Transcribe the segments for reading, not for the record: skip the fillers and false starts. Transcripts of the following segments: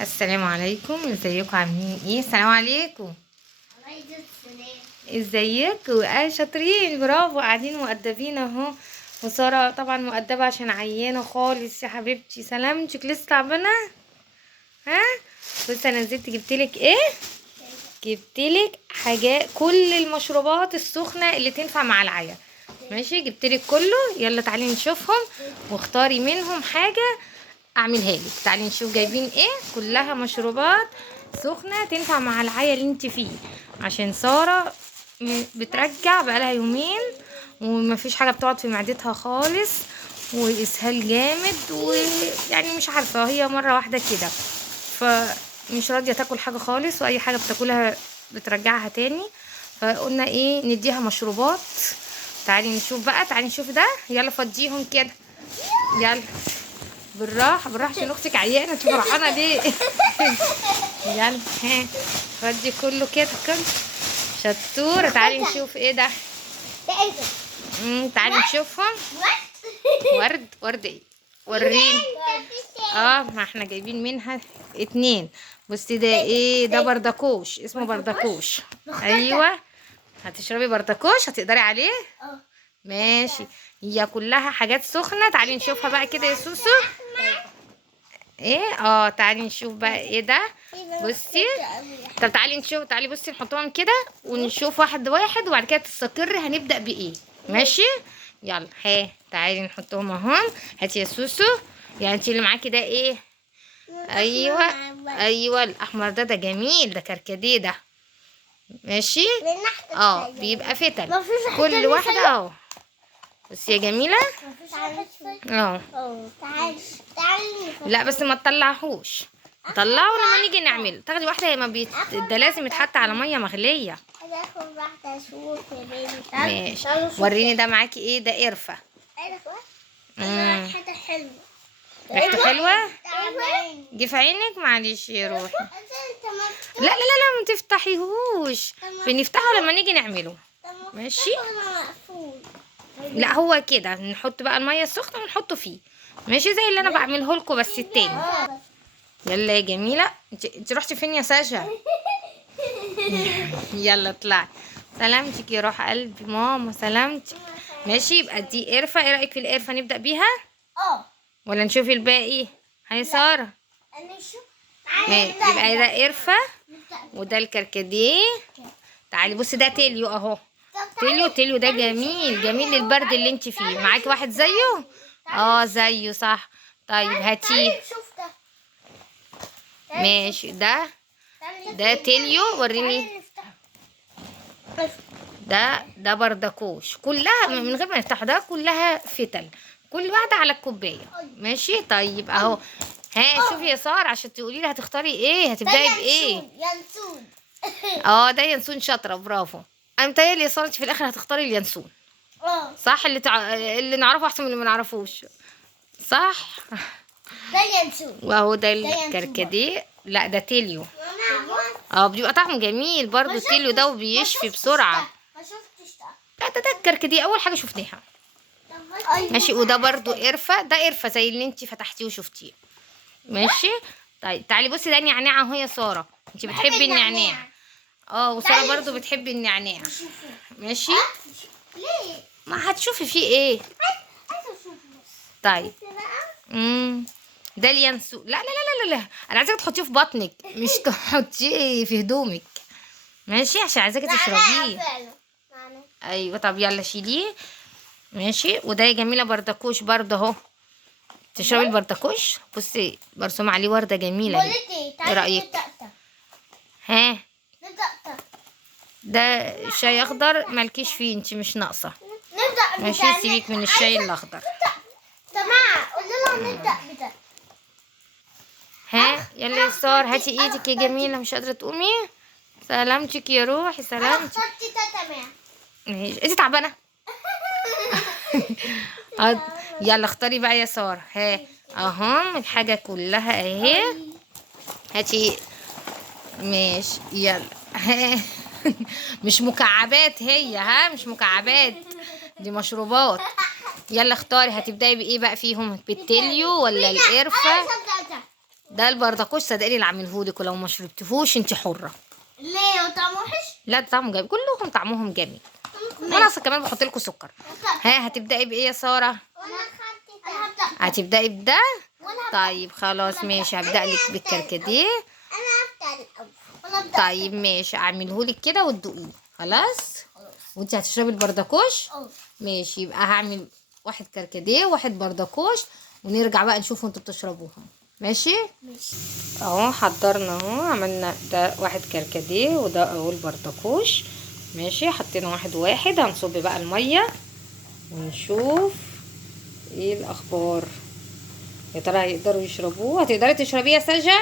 السلام عليكم، ازيكم عاملين ايه؟ السلام عليكم. ازيكم؟ شاطرين، برافو، قاعدين مؤدبين اهو. وساره طبعا مؤدبه عشان عيانه خالص يا حبيبتي. سلامتك، لسه تعبانه؟ ها؟ بص انا نزلت جبتلك ايه؟ جبتلك حاجات، كل المشروبات السخنه اللي تنفع مع العيا. ماشي، جبتلك كله. يلا تعالي نشوفهم واختاري منهم حاجه اعملها لك. تعالي نشوف جايبين ايه. كلها مشروبات سخنه تنفع مع العيا اللي انت فيه، عشان ساره بترجع بقالها يومين ومفيش حاجه بتقعد في معدتها خالص، واسهال جامد، ويعني مش عارفه، هي مره واحده كده فمش راضيه تاكل حاجه خالص، واي حاجه بتاكلها بترجعها تاني. فقلنا ايه، نديها مشروبات. تعالي نشوف بقى، تعالي نشوف ده. يلا فضيهم كده، يلا بالراحه بالراحه عشان اختك عيانه. انت فرحانه ليه؟ يلا ها، فضي كله كده كده. شطوره. تعالي نشوف ايه ده. تعالي نشوفهم. ورد ايه؟ وريني. ما احنا جايبين منها 2. بصي ده ايه ده؟ بردكوش، اسمه بردكوش. ايوه، هتشربي بردكوش؟ هتقدري عليه؟ ماشي. هي كلها حاجات سخنه. تعالي نشوفها بقى كده يا سوسو. ايه؟ تعالي نشوف بقى ايه ده. بصي، طب تعالي نشوف، تعالي بصي نحطهم كده ونشوف واحد واحد، وبعد كده تستقر هنبدأ بايه. ماشي، يلا. تعالي نحطهم اهم. هاتي يا سوسو. يعني انت اللي معاكي ده ايه؟ ايوه ايوه، الاحمر ده جميل، ده كركديه ده. ماشي. بيبقى فتل كل واحده اهو. بصي يا جميله. لا بس ما تطلعهوش، طلعه لما نيجي نعمله. تاخدي واحده، ده لازم يتحط على ميه مغليه. هاخد واحده اشوف يا بنتي. ماشي، وريني ده معاكي ايه. ده قرفه. ريحتها حلوه. ريحته حلوه. جه في عينك؟ معلش يا روحي. لا لا لا لا، ما تفتحيهوش، بنفتحه لما نيجي نعمله. ماشي. لا هو كده، نحط بقى الميه السخنه ونحطه فيه. ماشي، زي اللي انا بعمله لكم بس التاني. يلا يا جميله. انت رحتي فين يا ساشا؟ يلا اطلعي. سلامتك يا روح قلبي ماما، سلامتك. ماشي، يبقى دي قرفه. ايه رايك في القرفه؟ نبدا بيها ولا نشوف الباقي؟ هاي ساره. ماشي، يبقى ده قرفه وده الكركديه. تعالي بصي، ده تيليو اهو. تيليو ده جميل جميل للبرد اللي انت فيه. معاكي واحد زيه؟ زيه صح. طيب هاتيه. ماشي، ده تيليو. وريني. ده بردكوش. كلها من غير ما نفتحه، ده كلها فتل، كل واحده على الكوبايه. ماشي. طيب اهو. شوفي يا ساره عشان تقولي لي هتختاري ايه، هتبداي بايه. ينسون. ده ينسون. شاطره، برافو. انا متهيألي يا ساره انت في الاخر هتختاري اليانسون. صح، اللي نعرفه احسن من اللي ما نعرفوش. صح. ده ينسون. واهو ده الكركديه. لا ده تيليو. بيبقى طعمه جميل برضو التيليو ده، وبيشفي بسرعه. ما شفتش ده الكركديه اول حاجه شفناها. ماشي. وده برضو قرفه. ده قرفه زي اللي انت فتحتيه وشفتيه. ماشي. طيب تعالي بصي، ده نعناع اهو يا ساره. انت بتحبي النعناع. وساره برضو بتحبي النعناع. ماشي. ليه؟ ما هتشوفي فيه ايه. عايزه اشوف. طيب. ده اليانسون. لا لا لا لا لا، انا عايزاكي تحطيه في بطنك مش تحطيه في هدومك. ماشي، عشان عايزاكي تشربيه. ايوه. طب يلا شيليه. ماشي. وده يا جميله بردكوش برضه اهو. تشربي البردكوش. بصي مرسوم عليه ورده جميله اهي. ايه رايك؟ ده شاي اخضر مالكيش فيه، انت مش ناقصه. ماشي، سيبك من الشاي الاخضر. جماعه قولوا لهم نبدا بده. يلا يا سار، هاتي ايدك يا جميله، مش قادره تقومي. سلامتك يا روحي، سلامتك. تمام. ماشي. انت تعبانه؟ يلا اختاري بقى يا ساره. اهم الحاجه كلها اهي. هاتي. ماشي يلا. مش مكعبات هي، مش مكعبات، دي مشروبات. يلا اختاري، هتبداي بايه بقى فيهم؟ بالتليو ولا القرفه؟ ده البردقوش صدقني اللي عاملهولك، ولو ما شربتهوش انت حره. ليه وطعمه وحش؟ لا ده طعمه جميل، كلهم طعمهم جميل. وانا اصلا كمان بحط لكم سكر. ها هتبداي بايه يا ساره؟ انا هبدأ. هتبداي بده؟ وانا هبدأ. طيب خلاص ماشي، هبدا لك بالكركديه. انا هبدأ الاول. وانا هبدأ. طيب ماشي، اعملهولك كده وتدوقيه. خلاص وانت هتشربي البردقوش. ماشي، يبقى هعمل واحد كركديه وواحد بردقوش، ونرجع بقى نشوف انتوا بتشربوهم. ماشي اهو حضرنا اهو، عملنا ده واحد كركديه وده اهو البردقوش. ماشي حطينا واحد واحد، هنصب بقى الميه ونشوف ايه الاخبار. يا ترى هيقدروا يشربوه؟ هتقدري تشربيه يا سجا؟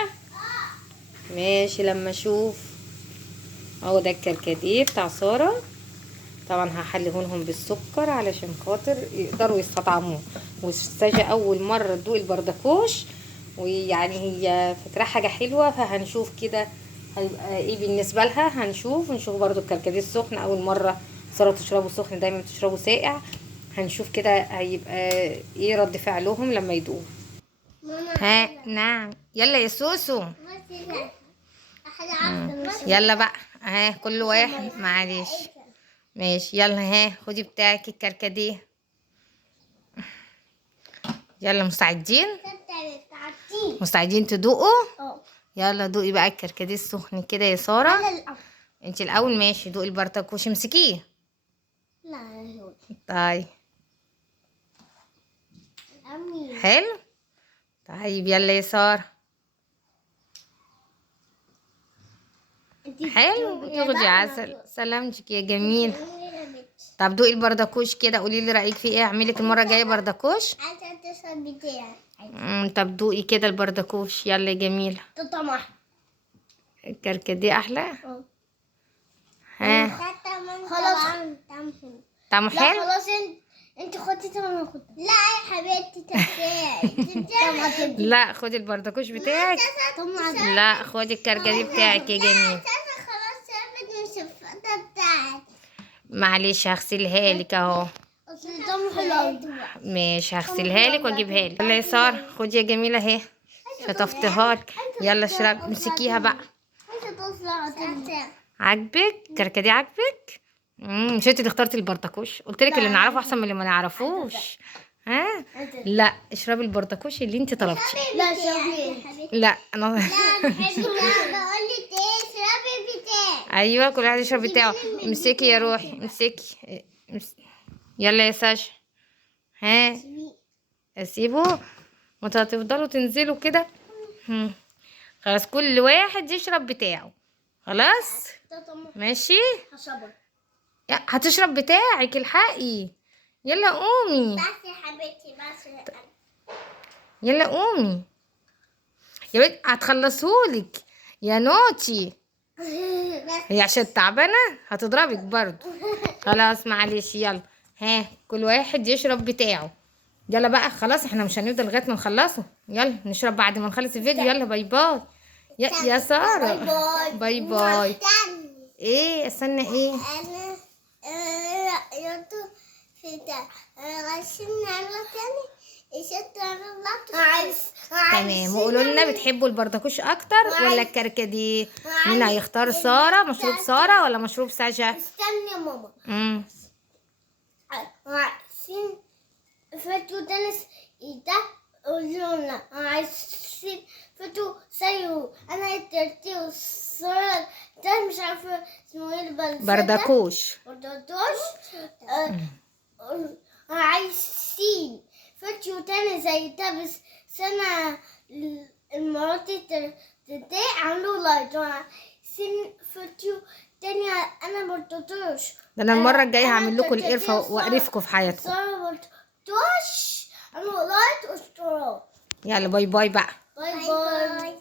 ماشي لما اشوف. اهو ده الكركديه بتاع ساره، طبعا هحليهولهم بالسكر علشان خاطر يقدروا يستطعموه. والسجا اول مره تدوق البردقوش، ويعني هي فكرة حاجه حلوه، فهنشوف كده هيبقى ايه بالنسبه لها. هنشوف برضو الكركديه السخن، اول مره ساره تشربه سخن، دايما بتشربه ساقع. هنشوف كده هيبقى ايه رد فعلهم لما يدوقوه. ها نعم، يلا يا سوسو. يلا بقى، ها كل واحد معلش. ماشي يلا، ها خدي بتاعك الكركديه. يلا مستعدين؟ مستعدين تدوقوا؟ يلا دوقي بقى الكركديه السخن كده يا ساره. انت الاول ماشي، دوقي البردقوش، امسكيه. لا طيب حلو. طيب يلا يا ساره. حلو، تاخدي عسل. سلامتك يا جميل. طب دوقي البردقوش كده، قولي لي رايك فيه ايه. اعملك المره الجايه بردقوش. عايزة تشرب بتاعي. طب دوقي كده البردقوش، يلا يا جميلة. طعمه الكركديه احلى. ها خلاص. طعمه لا حلو. خلاص، انت خدي طعمه. لا يا حبيبتي بتاعي. لا خدي البردقوش بتاعك. لا خدي الكركديه بتاعك يا جميل. خلاص شربت من الشفاطة بتاعتي. معلش هغسلها لك اهو. طعمه حلو. ماشي هغسلها لك واجيبها لك. يلا يا ساره خدي يا جميلة اهي، شطفتها لك. يلا اشربي، امسكيها بقى. عاجبك الكركديه؟ عاجبك؟ مش انت اللي اخترتي البردقوش؟ قلت لك اللي نعرفه احسن من اللي ما نعرفوش. ها لا اشربي البردقوش اللي انت طلبتيه. لا شربي. لا انا بقول لك ايه، شربي بتاعي. ايوه كل واحد يشرب بتاعه. امسكي يا روحي، امسكي. يلا يا ساشا. ها اسيبه؟ ما هتفضلوا تنزلوا كده. خلاص كل واحد يشرب بتاعه. خلاص ماشي. هتشرب بتاعك، الحقي. يلا قومي. بس يا حبيبتي بس. يلا قومي يا بنت، هتخلصهولك يا نوتي. هي عشان تعبانه هتضربك برضو. خلاص معلش يلا. ها كل واحد يشرب بتاعه. يلا بقى خلاص، احنا مش هنفضل لغايه ما نخلصه. يلا نشرب بعد ما نخلص الفيديو. يلا باي باي يا ساره. باي باي. ايه استنى ايه؟ انا رحت في ده غشينا على تاني. تمام. وقولوا لنا بتحبوا البردقوش اكتر ولا الكركديه؟ مين هيختار؟ ساره مشروب ساره ولا مشروب سجا؟ استني يا ماما. عايزين فتو تنس ده قولونا. عايزين فتو سيو. انا الترتيب الصورة ده مش عارفة اسمه ايه. بردقوش. عايزين فتو تاني زي ده، بس سنة المرات تدي عملوا لايك. عايزين فتو تاني انا مرتضوش. ده انا المره الجايه هعمل لكم القرفه واقرفكم في حياتكم. انا لايك. يلا باي باي بقى. باي باي.